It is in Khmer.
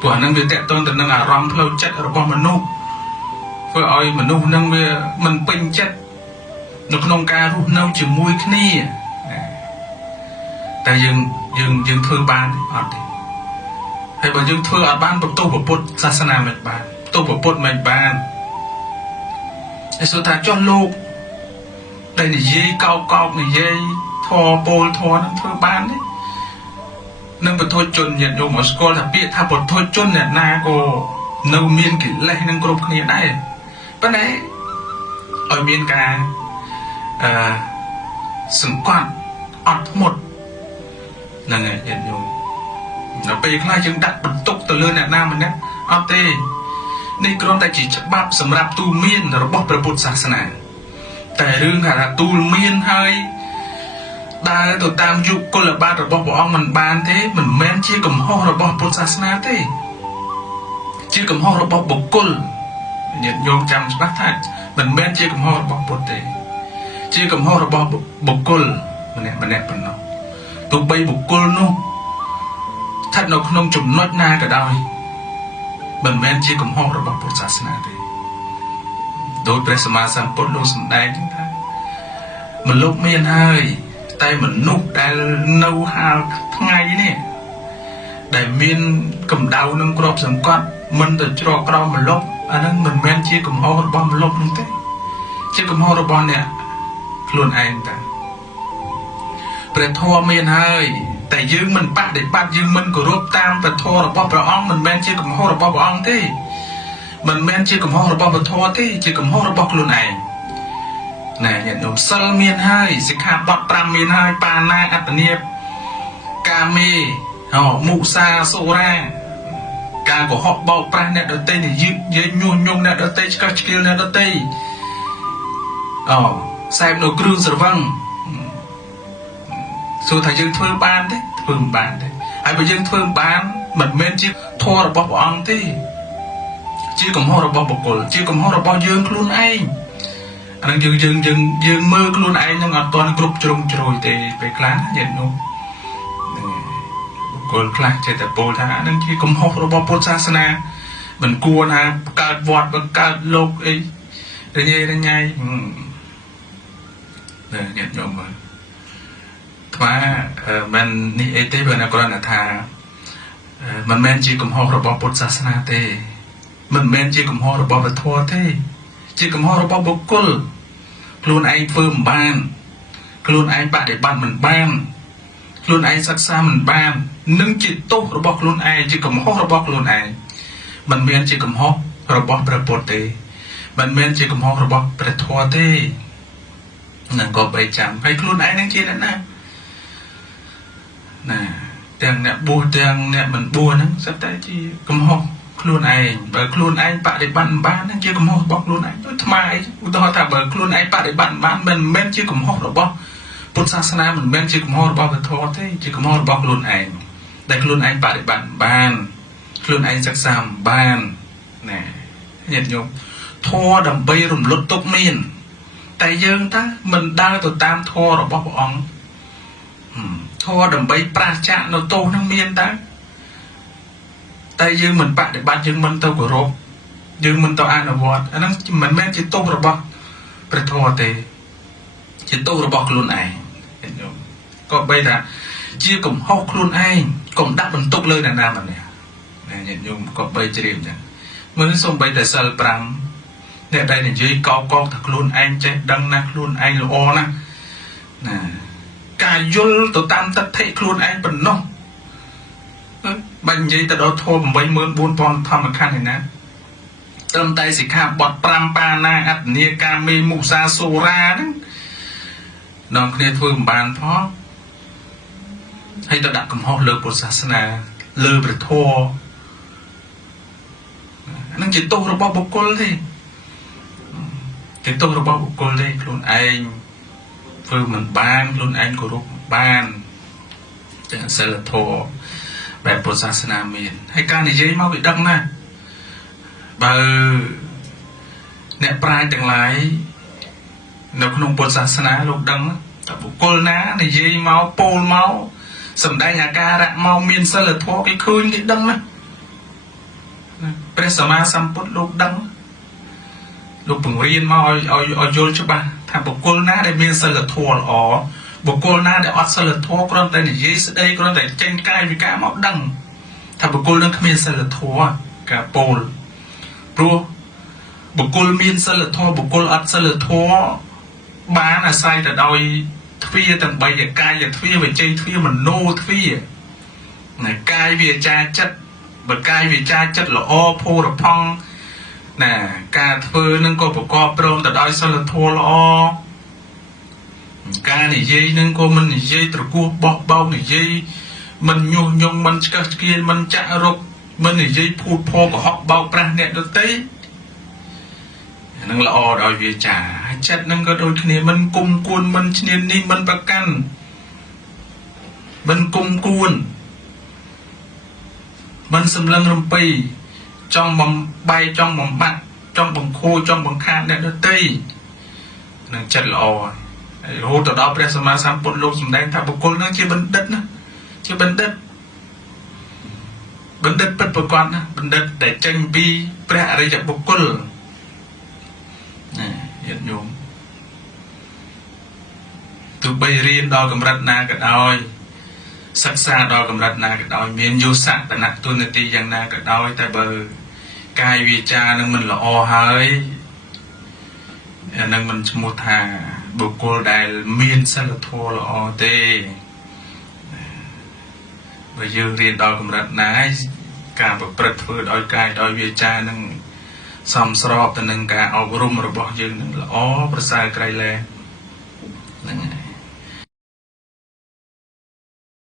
ព្រោះហ្នឹងវាតកតងទៅនឹងអារម្មណ៍ផ្លូវចិត្តរបស់មនុស្សធ្វើឲ្យមនុស្សហ្នឹងវាមិនពេញចិត្តនៅក្នុងការរស់នៅជាមួយគ្នាតែយើងធ្វើបានអត់ទេហើយបើយើងធ្វើអត់បានបន្ទោសពុទ្ធសាសនាមិនបានបន្ទោសពុទ្ធមិនបានឯសុទ្ធថាចុះលោកដែលនិយាយកោកនិយាយធរពោលធរនឹងធ្វើបានទេនឹងពុទ្ធជនញាតិញោមមកស្គាល់ថាពាក្យថាពុទ្ធជនអ្នកណាក៏នៅមានកិលេសនឹងគ្រប់គ្នាដែរប៉ុន្តែឲ្យមានការសង្កត់អត់ធ្មត់ហ្នឹងហើយញាតិញោមដល់ពេលខ្លះយើងដាក់បន្ទុកទៅលើអ្នកណាម្នាក់អត់ទេនេះគ្រាន់តែជាច្បាប់សម្រាប់ទូលមានរបស់ព្រះពុទ្ធសាសនាតែរឿងថាទូលមានហើយដើរទៅតាមយុគលបាតរបស់ព្រះអង្គមិនបានទេមិនមែនជាកំហុសរបស់ពុទ្ធសាសនាទេជាកំហុសរបស់បុគ្គលញាតិញោមចាំច្បាស់ថាមិនមែនជាកំហុសរបស់ពុទ្ធទេជាកំហុសរបស់បុគ្គលម្នាក់ប៉ុណ្ណោះទោះបីបុគ្គលនោះស្ថិតនៅក្នុងចំណុចណាក៏ដោយមិនមែនជាកំហុសរបស់ពុទ្ធសាសនាទេដោយព្រះសម្មាសម្ពុទ្ធលោកសម្ដែងថាមលោកមានហើយតែមនុស្សដែលនៅហាលថ្ងៃនេះដែលមានកម្ដៅនឹងក្របសង្កត់មិនទៅច្រកក្រោមមលប់អាហ្នឹងមិនមែនជាកំហុសរបស់មលប់នោះទេជាកំហុសរបស់អ្នកខ្លួនឯងតាព្រះធម៌មានហើយតែយើងមិនបដិបត្តិយើងមិនគោរពតាមព្រះធម៌របស់ព្រះអង្គមិនមែនជាកំហុសរបស់ព្រះអង្គទេមិនមែនជាកំហុសរបស់ព្រះធម៌ទេជាកំហុសរបស់ខ្លួនឯងណែញាតិញោមសិលមានហើយសិក្ខាបទ5មានហើយបាណាអត្តនិយកាមេមុសាសូរាការកុហកបោកប្រាស់អ្នកដទៃនិយាយញុះញង់អ្នកដទៃឆ្កឹះឆ្កៀលអ្នកដទៃសែបនៅគ្រឿងស្រវឹងសួរថាយើងធ្វើបានទេធ្វើមិនបានទេហើយបើយើងធ្វើបានមិនមែនជាធម៌របស់ព្រះអង្គទេជាកំហុសរបស់បុគ្គលជាកំហុសរបស់យើងខ្លួនឯងអានឹងយើងមើលខ្លួនឯងនឹងអត់ទាន់គ្រប់ជ្រុងជ្រោយទេពេលខ្លះញាតិញោមបុគ្គលខ្លះចេះតែពោលថាអានឹងជាកំហុសរបស់ពុទ្ធសាសនាមិនគួរណាបង្កើតវត្តបង្កើតលោកអីរញ៉េរញ៉ៃញាតិញោមមើលថ្មមិននេះអីទេបើណាគ្រាន់តែថាមិនមែនជាកំហុសរបស់ពុទ្ធសាសនាទេមិនមែនជាកំហុសរបស់ព្រះធម៌ទេជាកំហុសរបស់បុគ្គលខ្លួនឯងធ្វើមិនបានខ្លួនឯងបដិបត្តិមិនបានខ្លួនឯងសិក្សាមិនបាននឹងជាទោសរបស់ខ្លួនឯងជាកំហុសរបស់ខ្លួនឯងមិនមែនជាកំហុសរបស់ព្រះពុទ្ធទេមិនមែនជាកំហុសរបស់ព្រះធម៌ទេនឹងក៏បីចាំហើយខ្លួនឯងនឹងជាអ្នកណាទាំងអ្នកបួសទាំងអ្នកមិនបួសហ្នឹងសិតតែជាកំហុសខ្លួនឯងបើខ្លួនឯងបដិបត្តិមិនបានហ្នឹងជាកំហុសរបស់ខ្លួនឯងដូចថ្មអីឧទាហរណ៍ថាបើខ្លួនឯងបដិបត្តិមិនបានមិនមែនជាកំហុសរបស់ពុទ្ធសាសនាមិនមែនជាកំហុសរបស់ព្រះធម៌ទេជាកំហុសរបស់ខ្លួនឯងដែលខ្លួនឯងបដិបត្តិបានខ្លួនឯងសិក្សាបានណាញាតិញោមធម៌ដើម្បីរំលត់ទុកមានតែយើងតាមិនដើរទៅតាមធម៌របស់ព្រះអង្គធម៌ដើម្បីប្រឆាចនៅទោសនឹងមានតែយើងមិនបដិបត្តិយើងមិនទៅគោរពយើងមិនទៅអនុវត្តអាហ្នឹងមិនមែនជាទោសរបស់ព្រះធម៌ទេជាទោសរបស់ខ្លួនឯងក៏បីថាជាកំហុសខ្លួនឯងកុំដាក់បន្ទុកលើអ្នកណាម្នាក់ញាតិញោមក៏បីជ្រាបចឹងមើលសូម្បីតែសិល5អ្នកដែលនិយាយកោកថាខ្លួនឯងចេះដឹងណាស់ខ្លួនឯងល្អណាស់ណាការយល់ទៅតាមទិដ្ឋិខ្លួនឯងប៉ុណ្ណោះបាញ់និយាយទៅដល់ធម៌ 84000 ធម្មខណ្ឌឯណាត្រឹមតែសិក្ខាបទ5បាណាអត្តនិយកាមេមុសាសូរាហ្នឹងនាំគ្នាធ្វើមិនបានផងហើយទៅដាក់កំហុសលើពុទ្ធសាសនាលើព្រះធម៌ហ្នឹងជាទោសរបស់បុគ្គលទេជាទោសរបស់បុគ្គលទេខ្លួនឯងធ្វើមិនបានខ្លួនឯងគោរពបានទាំងសិលធម៌បែបពុទ្ធសាសនាមានហើយការនិយាយមកវាដឹងណាស់បើអ្នកប្រាជ្ញទាំងឡាយនៅក្នុងពុទ្ធសាសនាលោកដឹងតែបុគ្គលណានិយាយមកពោលមកសម្ដែងអាការៈមកមានសិលធម៌គេឃើញគេដឹងណា ព្រះសម្មាសម្ពុទ្ធលោកដឹងលោកបង្រៀនមកឲ្យយល់ច្បាស់ថាបុគ្គលណាដែលមានសិលធម៌ល្អបុគ្គលណាដែលអត់សិលធម៌គ្រាន់តែនិយាយស្ដីគ្រាន់តែចេញកាយវិការមកដឹងថាបុគ្គលនឹងគ្មានសិលធម៌ការពោលព្រោះបុគ្គលមានសិលធម៌បុគ្គលអត់សិលធម៌បានអាស្រ័យទៅដោយទ្វាទាំង3កាយទ្វាវិជ័យទ្វាមโนទ្វាណាកាយវាចាចិត្តបើកាយវាចាចិត្តល្អភោរផង់ណាការធ្វើនឹងក៏ប្រកបព្រមទៅដោយសិលធម៌ល្អការនិយាយនឹងក៏មិននិយាយត្រគោះបោះបោកនិយាយមិនញុះញង់មិនឆ្កឹះឆ្កៀលមិនចាក់រុកមិននិយាយភូតភរកុហកបោកប្រាស់អ្នកដទៃនឹងល្អដោយវាចាចិត្តនឹងក៏ដូចគ្នាមិនគុំគួនមិនឈ្នាននេះមិនប្រកាន់មិនគុំគួនមិនសម្លឹងរំពេចង់បំបែកចង់បំបាត់ចង់បង្ខូចចង់បង្ខាតអ្នកដទៃនឹងចិត្តល្អរហូតទៅដល់ព្រះសម្មាសម្ពុទ្ធលោកសម្ដែងថាបុគ្គលនឹងជាបណ្ឌិតណាជាបណ្ឌិតពិតប្រកបណាបណ្ឌិតដែលចេញពីព្រះអរិយបុគ្គលញាតិញោមទោះបីរៀនដល់កម្រិតណាក៏ដោយសិក្សាដល់កម្រិតណាក៏ដោយមានយុសៈតនៈទុនទីយ៉ាងណាក៏ដោយតែបើកាយវាចានឹងមិនល្អហើយអានឹងមិនឈ្មោះថាបុគ្គលដែលមានសិលធម៌ល្អទេបើយើងរៀនដល់កម្រិតណាការប្រព្រឹត្តធ្វើដោយកាយដោយវាចានឹងសមស្របទៅនឹងការអប់រំរបស់យើងនឹងល្អប្រសើរក្រៃលែង